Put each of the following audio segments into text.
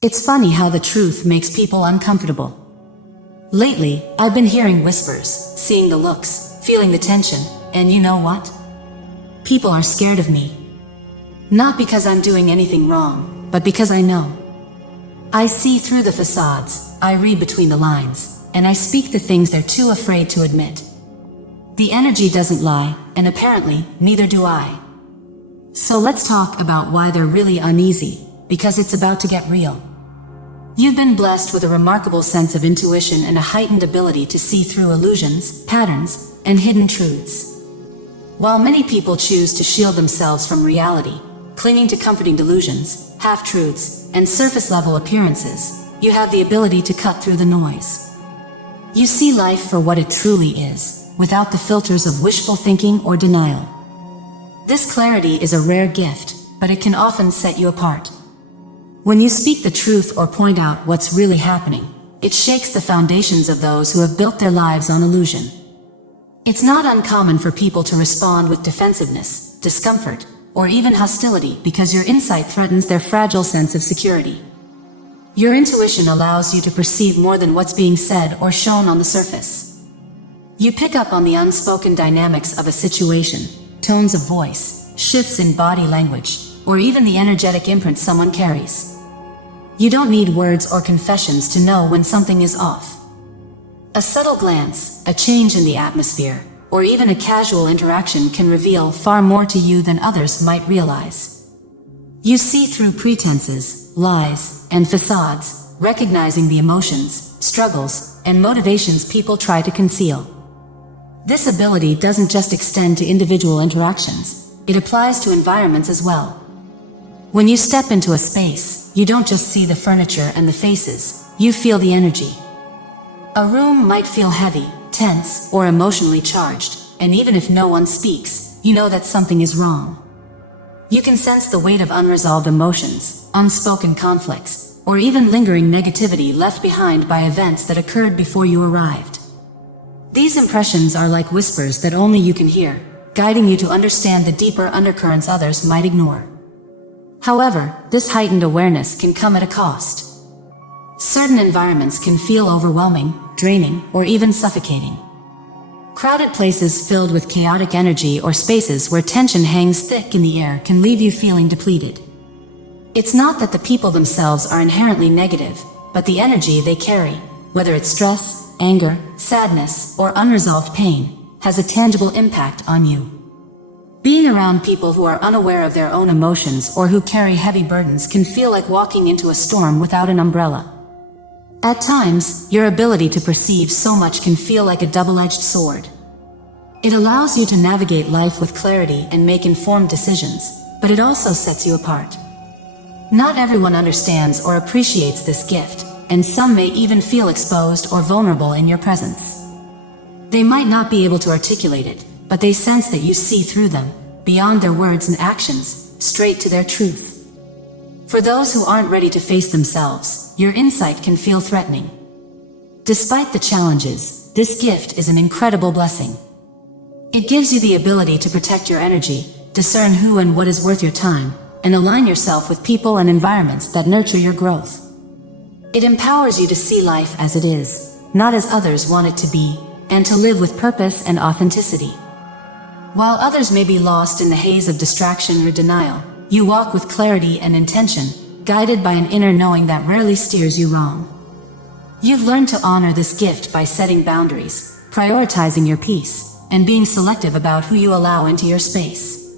It's funny how the truth makes people uncomfortable. Lately, I've been hearing whispers, seeing the looks, feeling the tension, and you know what? People are scared of me. Not because I'm doing anything wrong, but because I know. I see through the facades, I read between the lines, and I speak the things they're too afraid to admit. The energy doesn't lie, and apparently, neither do I. So let's talk about why they're really uneasy, because it's about to get real. You've been blessed with a remarkable sense of intuition and a heightened ability to see through illusions, patterns, and hidden truths. While many people choose to shield themselves from reality, clinging to comforting delusions, half-truths, and surface-level appearances, you have the ability to cut through the noise. You see life for what it truly is, without the filters of wishful thinking or denial. This clarity is a rare gift, but it can often set you apart. When you speak the truth or point out what's really happening, it shakes the foundations of those who have built their lives on illusion. It's not uncommon for people to respond with defensiveness, discomfort, or even hostility because your insight threatens their fragile sense of security. Your intuition allows you to perceive more than what's being said or shown on the surface. You pick up on the unspoken dynamics of a situation, tones of voice, shifts in body language, or even the energetic imprint someone carries. You don't need words or confessions to know when something is off. A subtle glance, a change in the atmosphere, or even a casual interaction can reveal far more to you than others might realize. You see through pretenses, lies, and facades, recognizing the emotions, struggles, and motivations people try to conceal. This ability doesn't just extend to individual interactions, it applies to environments as well. When you step into a space, you don't just see the furniture and the faces, you feel the energy. A room might feel heavy, tense, or emotionally charged, and even if no one speaks, you know that something is wrong. You can sense the weight of unresolved emotions, unspoken conflicts, or even lingering negativity left behind by events that occurred before you arrived. These impressions are like whispers that only you can hear, guiding you to understand the deeper undercurrents others might ignore. However, this heightened awareness can come at a cost. Certain environments can feel overwhelming, draining, or even suffocating. Crowded places filled with chaotic energy or spaces where tension hangs thick in the air can leave you feeling depleted. It's not that the people themselves are inherently negative, but the energy they carry, whether it's stress, anger, sadness, or unresolved pain, has a tangible impact on you. Being around people who are unaware of their own emotions or who carry heavy burdens can feel like walking into a storm without an umbrella. At times, your ability to perceive so much can feel like a double-edged sword. It allows you to navigate life with clarity and make informed decisions, but it also sets you apart. Not everyone understands or appreciates this gift, and some may even feel exposed or vulnerable in your presence. They might not be able to articulate it, but they sense that you see through them, beyond their words and actions, straight to their truth. For those who aren't ready to face themselves, your insight can feel threatening. Despite the challenges, this gift is an incredible blessing. It gives you the ability to protect your energy, discern who and what is worth your time, and align yourself with people and environments that nurture your growth. It empowers you to see life as it is, not as others want it to be, and to live with purpose and authenticity. While others may be lost in the haze of distraction or denial, you walk with clarity and intention, guided by an inner knowing that rarely steers you wrong. You've learned to honor this gift by setting boundaries, prioritizing your peace, and being selective about who you allow into your space.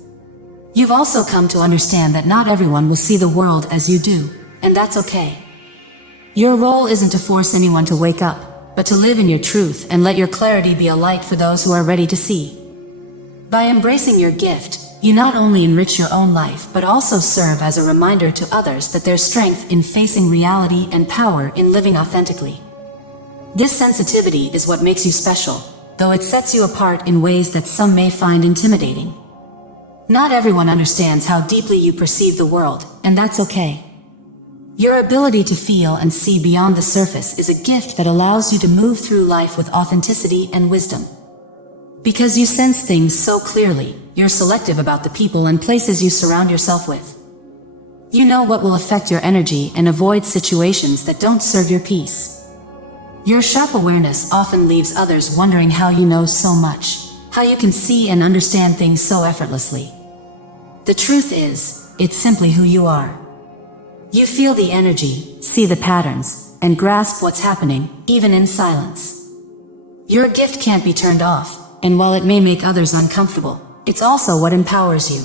You've also come to understand that not everyone will see the world as you do, and that's okay. Your role isn't to force anyone to wake up, but to live in your truth and let your clarity be a light for those who are ready to see. By embracing your gift, you not only enrich your own life but also serve as a reminder to others that there's strength in facing reality and power in living authentically. This sensitivity is what makes you special, though it sets you apart in ways that some may find intimidating. Not everyone understands how deeply you perceive the world, and that's okay. Your ability to feel and see beyond the surface is a gift that allows you to move through life with authenticity and wisdom. Because you sense things so clearly, you're selective about the people and places you surround yourself with. You know what will affect your energy and avoid situations that don't serve your peace. Your sharp awareness often leaves others wondering how you know so much, how you can see and understand things so effortlessly. The truth is, it's simply who you are. You feel the energy, see the patterns, and grasp what's happening, even in silence. Your gift can't be turned off, and while it may make others uncomfortable, it's also what empowers you.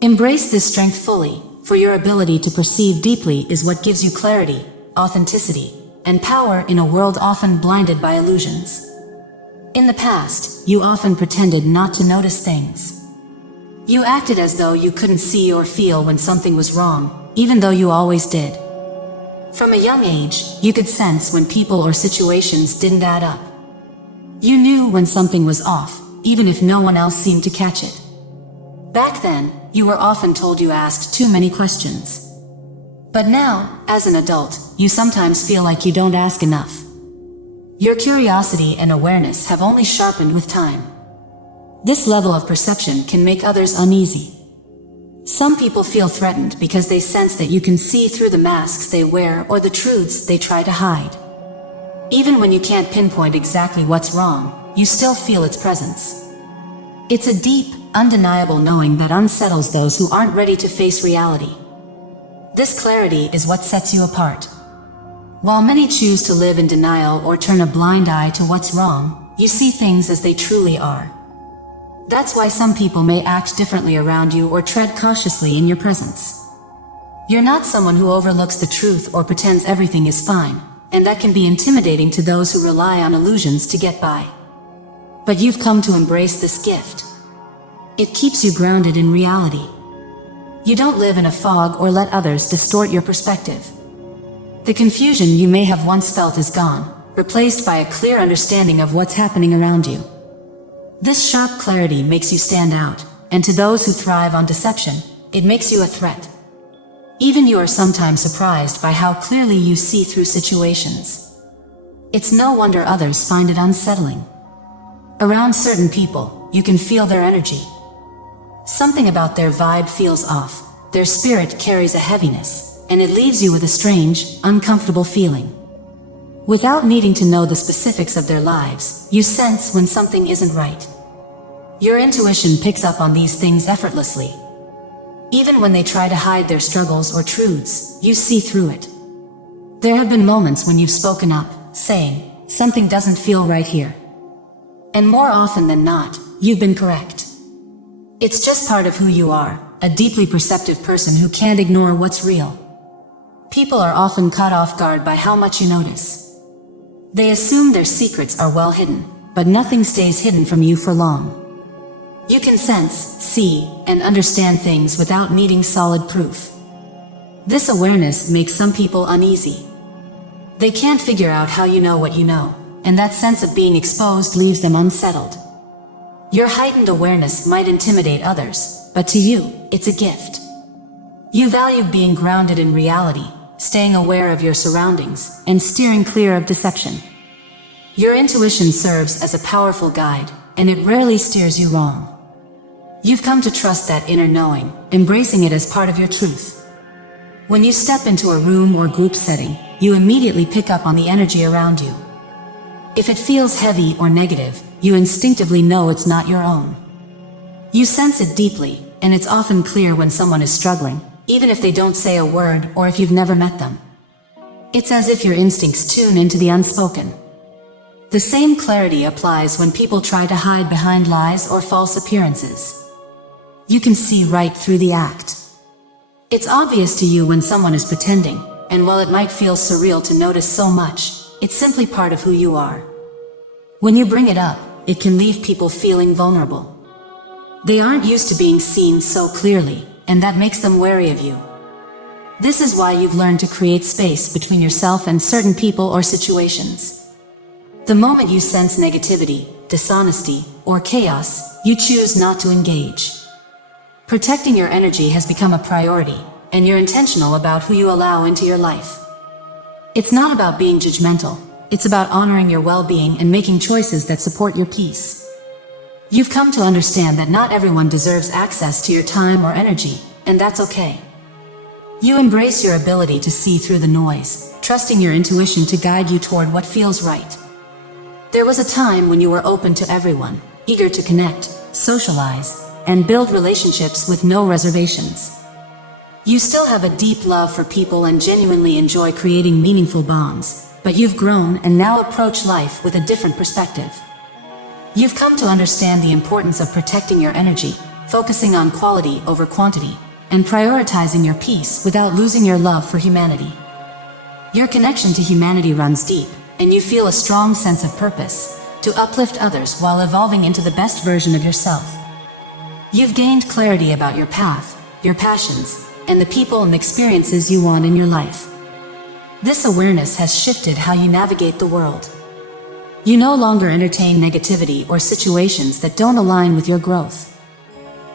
Embrace this strength fully, for your ability to perceive deeply is what gives you clarity, authenticity, and power in a world often blinded by illusions. In the past, you often pretended not to notice things. You acted as though you couldn't see or feel when something was wrong, even though you always did. From a young age, you could sense when people or situations didn't add up. You knew when something was off, even if no one else seemed to catch it. Back then, you were often told you asked too many questions. But now, as an adult, you sometimes feel like you don't ask enough. Your curiosity and awareness have only sharpened with time. This level of perception can make others uneasy. Some people feel threatened because they sense that you can see through the masks they wear or the truths they try to hide. Even when you can't pinpoint exactly what's wrong, you still feel its presence. It's a deep, undeniable knowing that unsettles those who aren't ready to face reality. This clarity is what sets you apart. While many choose to live in denial or turn a blind eye to what's wrong, you see things as they truly are. That's why some people may act differently around you or tread cautiously in your presence. You're not someone who overlooks the truth or pretends everything is fine, and that can be intimidating to those who rely on illusions to get by. But you've come to embrace this gift. It keeps you grounded in reality. You don't live in a fog or let others distort your perspective. The confusion you may have once felt is gone, replaced by a clear understanding of what's happening around you. This sharp clarity makes you stand out, and to those who thrive on deception, it makes you a threat. Even you are sometimes surprised by how clearly you see through situations. It's no wonder others find it unsettling. Around certain people, you can feel their energy. Something about their vibe feels off, their spirit carries a heaviness, and it leaves you with a strange, uncomfortable feeling. Without needing to know the specifics of their lives, you sense when something isn't right. Your intuition picks up on these things effortlessly. Even when they try to hide their struggles or truths, you see through it. There have been moments when you've spoken up, saying, "Something doesn't feel right here." And more often than not, you've been correct. It's just part of who you are, a deeply perceptive person who can't ignore what's real. People are often caught off guard by how much you notice. They assume their secrets are well hidden, but nothing stays hidden from you for long. You can sense, see, and understand things without needing solid proof. This awareness makes some people uneasy. They can't figure out how you know what you know, and that sense of being exposed leaves them unsettled. Your heightened awareness might intimidate others, but to you, it's a gift. You value being grounded in reality, staying aware of your surroundings, and steering clear of deception. Your intuition serves as a powerful guide, and it rarely steers you wrong. You've come to trust that inner knowing, embracing it as part of your truth. When you step into a room or group setting, you immediately pick up on the energy around you. If it feels heavy or negative, you instinctively know it's not your own. You sense it deeply, and it's often clear when someone is struggling, even if they don't say a word or if you've never met them. It's as if your instincts tune into the unspoken. The same clarity applies when people try to hide behind lies or false appearances. You can see right through the act. It's obvious to you when someone is pretending, and while it might feel surreal to notice so much, it's simply part of who you are. When you bring it up, it can leave people feeling vulnerable. They aren't used to being seen so clearly, and that makes them wary of you. This is why you've learned to create space between yourself and certain people or situations. The moment you sense negativity, dishonesty, or chaos, you choose not to engage. Protecting your energy has become a priority, and you're intentional about who you allow into your life. It's not about being judgmental, it's about honoring your well-being and making choices that support your peace. You've come to understand that not everyone deserves access to your time or energy, and that's okay. You embrace your ability to see through the noise, trusting your intuition to guide you toward what feels right. There was a time when you were open to everyone, eager to connect, socialize, and build relationships with no reservations. You still have a deep love for people and genuinely enjoy creating meaningful bonds, but you've grown and now approach life with a different perspective. You've come to understand the importance of protecting your energy, focusing on quality over quantity, and prioritizing your peace without losing your love for humanity. Your connection to humanity runs deep, and you feel a strong sense of purpose, to uplift others while evolving into the best version of yourself. You've gained clarity about your path, your passions, and the people and experiences you want in your life. This awareness has shifted how you navigate the world. You no longer entertain negativity or situations that don't align with your growth.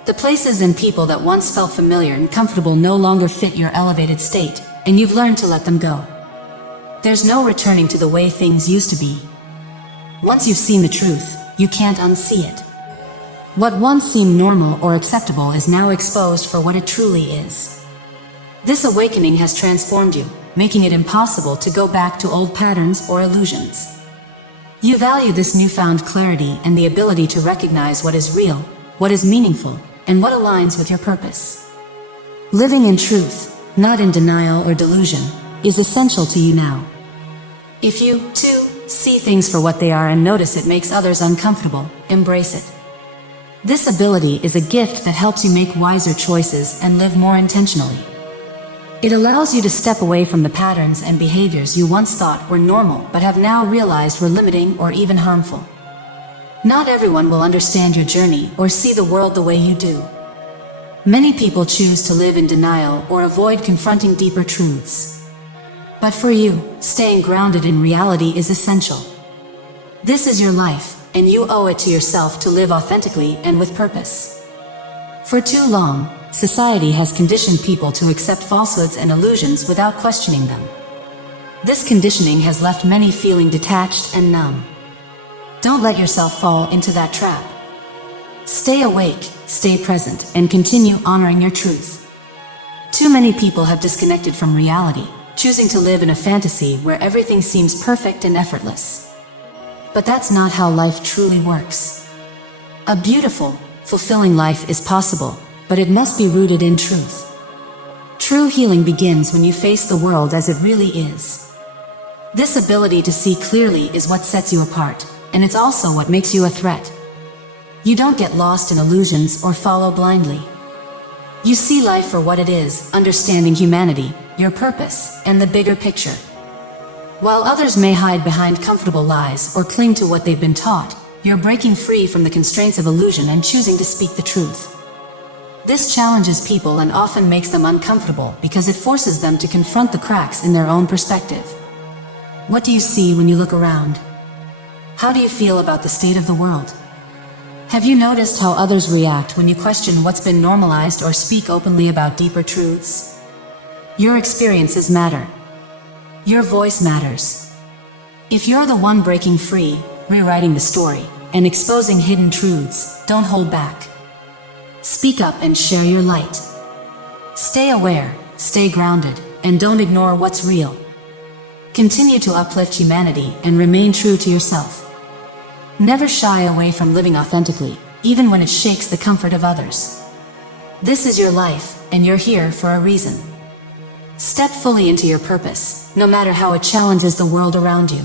The places and people that once felt familiar and comfortable no longer fit your elevated state, and you've learned to let them go. There's no returning to the way things used to be. Once you've seen the truth, you can't unsee it. What once seemed normal or acceptable is now exposed for what it truly is. This awakening has transformed you, making it impossible to go back to old patterns or illusions. You value this newfound clarity and the ability to recognize what is real, what is meaningful, and what aligns with your purpose. Living in truth, not in denial or delusion, is essential to you now. If you, too, see things for what they are and notice it makes others uncomfortable, embrace it. This ability is a gift that helps you make wiser choices and live more intentionally. It allows you to step away from the patterns and behaviors you once thought were normal but have now realized were limiting or even harmful. Not everyone will understand your journey or see the world the way you do. Many people choose to live in denial or avoid confronting deeper truths. But for you, staying grounded in reality is essential. This is your life, and you owe it to yourself to live authentically and with purpose. For too long, society has conditioned people to accept falsehoods and illusions without questioning them. This conditioning has left many feeling detached and numb. Don't let yourself fall into that trap. Stay awake, stay present, and continue honoring your truth. Too many people have disconnected from reality, choosing to live in a fantasy where everything seems perfect and effortless. But that's not how life truly works. A beautiful, fulfilling life is possible, but it must be rooted in truth. True healing begins when you face the world as it really is. This ability to see clearly is what sets you apart, and it's also what makes you a threat. You don't get lost in illusions or follow blindly. You see life for what it is, understanding humanity, your purpose, and the bigger picture. While others may hide behind comfortable lies or cling to what they've been taught, you're breaking free from the constraints of illusion and choosing to speak the truth. This challenges people and often makes them uncomfortable because it forces them to confront the cracks in their own perspective. What do you see when you look around? How do you feel about the state of the world? Have you noticed how others react when you question what's been normalized or speak openly about deeper truths? Your experiences matter. Your voice matters. If you're the one breaking free, rewriting the story, and exposing hidden truths, don't hold back. Speak up and share your light. Stay aware, stay grounded, and don't ignore what's real. Continue to uplift humanity and remain true to yourself. Never shy away from living authentically, even when it shakes the comfort of others. This is your life, and you're here for a reason. Step fully into your purpose, no matter how it challenges the world around you.